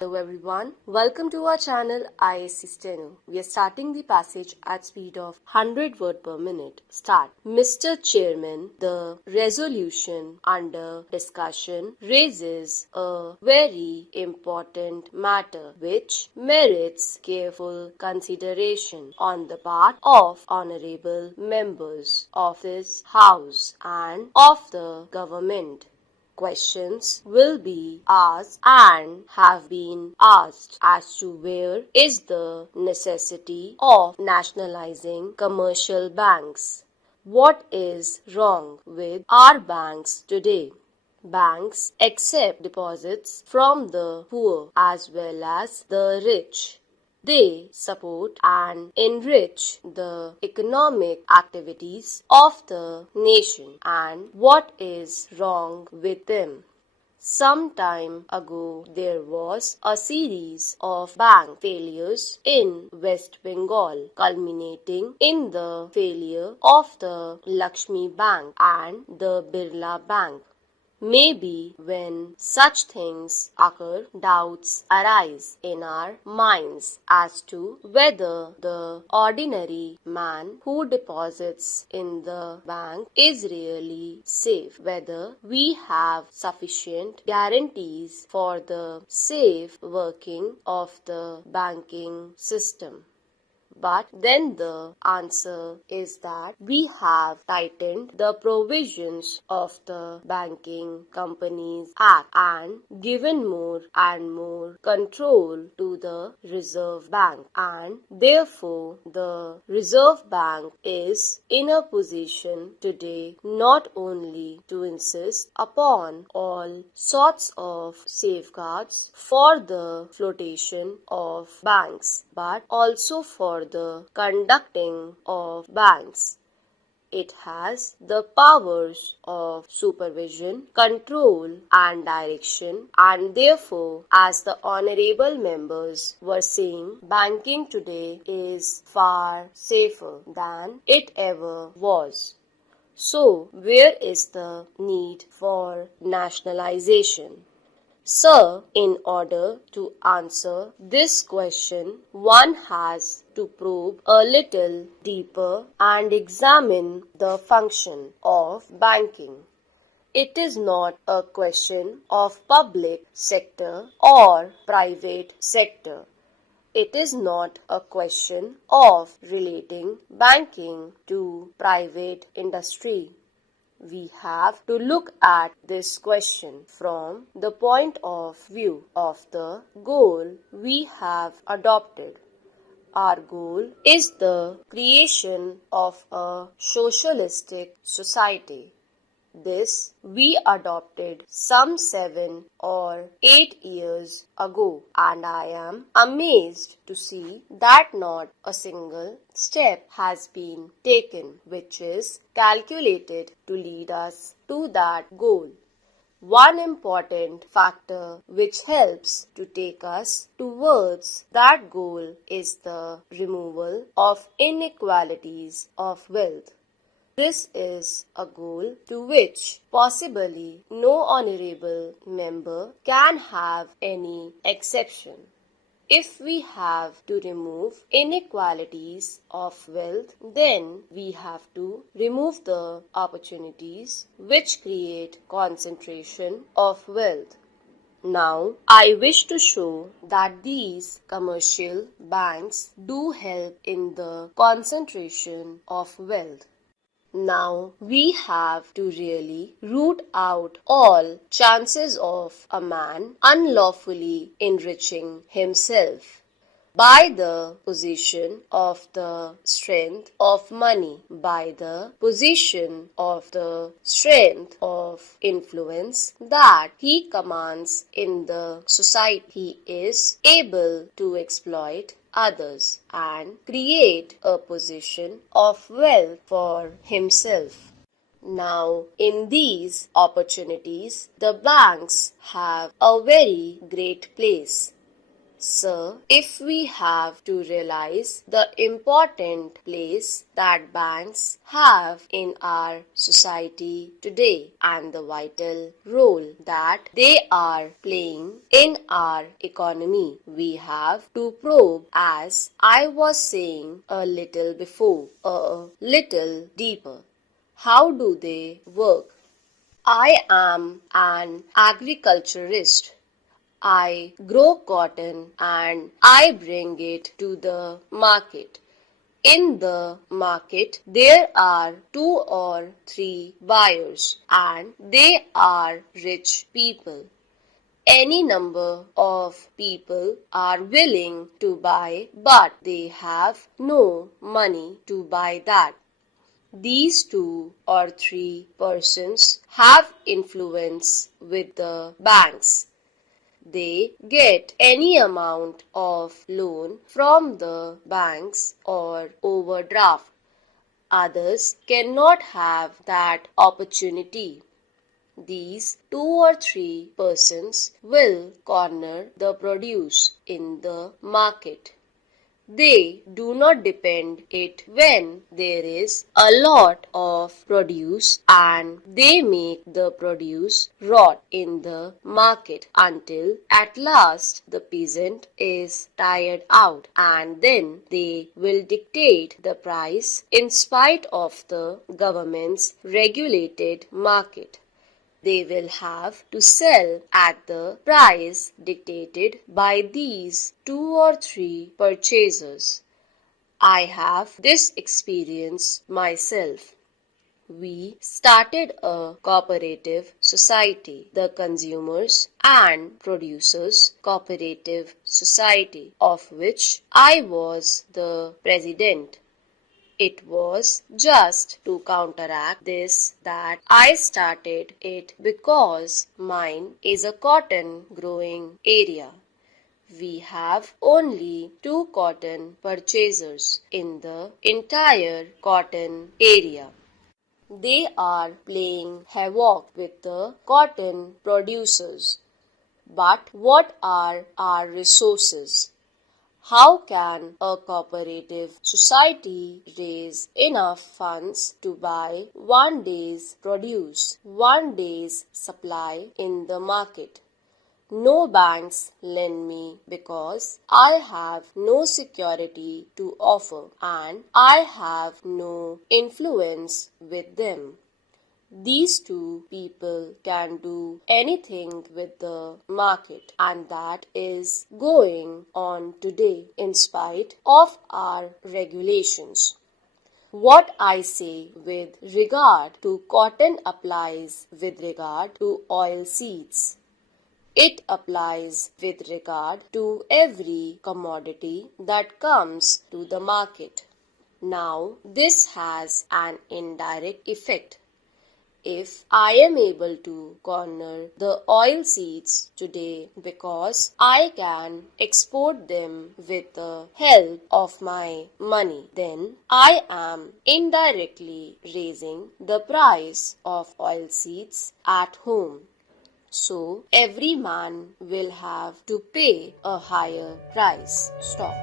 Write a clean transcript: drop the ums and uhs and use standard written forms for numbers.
Hello everyone, welcome to our channel Isc Steno. We are starting the passage at speed of 100 words per minute. Start. Mr. Chairman, the resolution under discussion raises a very important matter which merits careful consideration on the part of honorable members of this House and of the government. Questions will be asked and have been asked as to where is the necessity of nationalizing commercial banks. What is wrong with our banks today? Banks accept deposits from the poor as well as the rich. They support and enrich the economic activities of the nation. And what is wrong with them? Some time ago, there was a series of bank failures in West Bengal, culminating in the failure of the Lakshmi Bank and the Birla Bank. Maybe when such things occur, doubts arise in our minds as to whether the ordinary man who deposits in the bank is really safe, whether we have sufficient guarantees for the safe working of the banking system. But then the answer is that we have tightened the provisions of the Banking Companies Act and given more and more control to the Reserve Bank, and therefore the Reserve Bank is in a position today not only to insist upon all sorts of safeguards for the flotation of banks, but also for the conducting of banks. It has the powers of supervision, control and direction, and therefore, as the honorable members were saying, banking today is far safer than it ever was. So, where is the need for nationalization? Sir, in order to answer this question, one has to probe a little deeper and examine the function of banking. It is not a question of public sector or private sector. It is not a question of relating banking to private industry. We have to look at this question from the point of view of the goal we have adopted. Our goal is the creation of a socialistic society. This we adopted some 7 or 8 years ago, and I am amazed to see that not a single step has been taken which is calculated to lead us to that goal. One important factor which helps to take us towards that goal is the removal of inequalities of wealth. This is a goal to which possibly no honorable member can have any exception. If we have to remove inequalities of wealth, then we have to remove the opportunities which create concentration of wealth. Now, I wish to show that these commercial banks do help in the concentration of wealth. Now we have to really root out all chances of a man unlawfully enriching himself by the position of the strength of money, by the position of the strength of influence that he commands in the society. He is able to exploit others and create a position of wealth for himself. Now, in these opportunities, the banks have a very great place. Sir, if we have to realize the important place that banks have in our society today and the vital role that they are playing in our economy, we have to probe, as I was saying a little before, a little deeper. How do they work? I am an agriculturist. I grow cotton and I bring it to the market. In the market, there are 2 or 3 buyers, and they are rich people. Any number of people are willing to buy, but they have no money to buy that. These 2 or 3 persons have influence with the banks. They get any amount of loan from the banks or overdraft. Others cannot have that opportunity. These 2 or 3 persons will corner the produce in the market. They do not depend it when there is a lot of produce, and they make the produce rot in the market until at last the peasant is tired out, and then they will dictate the price in spite of the government's regulated market. They will have to sell at the price dictated by these 2 or 3 purchasers. I have this experience myself. We started a cooperative society, the Consumers and Producers Cooperative Society, of which I was the president. It was just to counteract this that I started it, because mine is a cotton growing area. We have only 2 cotton purchasers in the entire cotton area. They are playing havoc with the cotton producers. But what are our resources? How can a cooperative society raise enough funds to buy one day's produce, one day's supply in the market? No banks lend me because I have no security to offer and I have no influence with them. These 2 people can do anything with the market, and that is going on today in spite of our regulations. What I say with regard to cotton applies with regard to oil seeds. It applies with regard to every commodity that comes to the market. Now, this has an indirect effect. If I am able to corner the oil seeds today because I can export them with the help of my money, then I am indirectly raising the price of oil seeds at home. So every man will have to pay a higher price. Stop.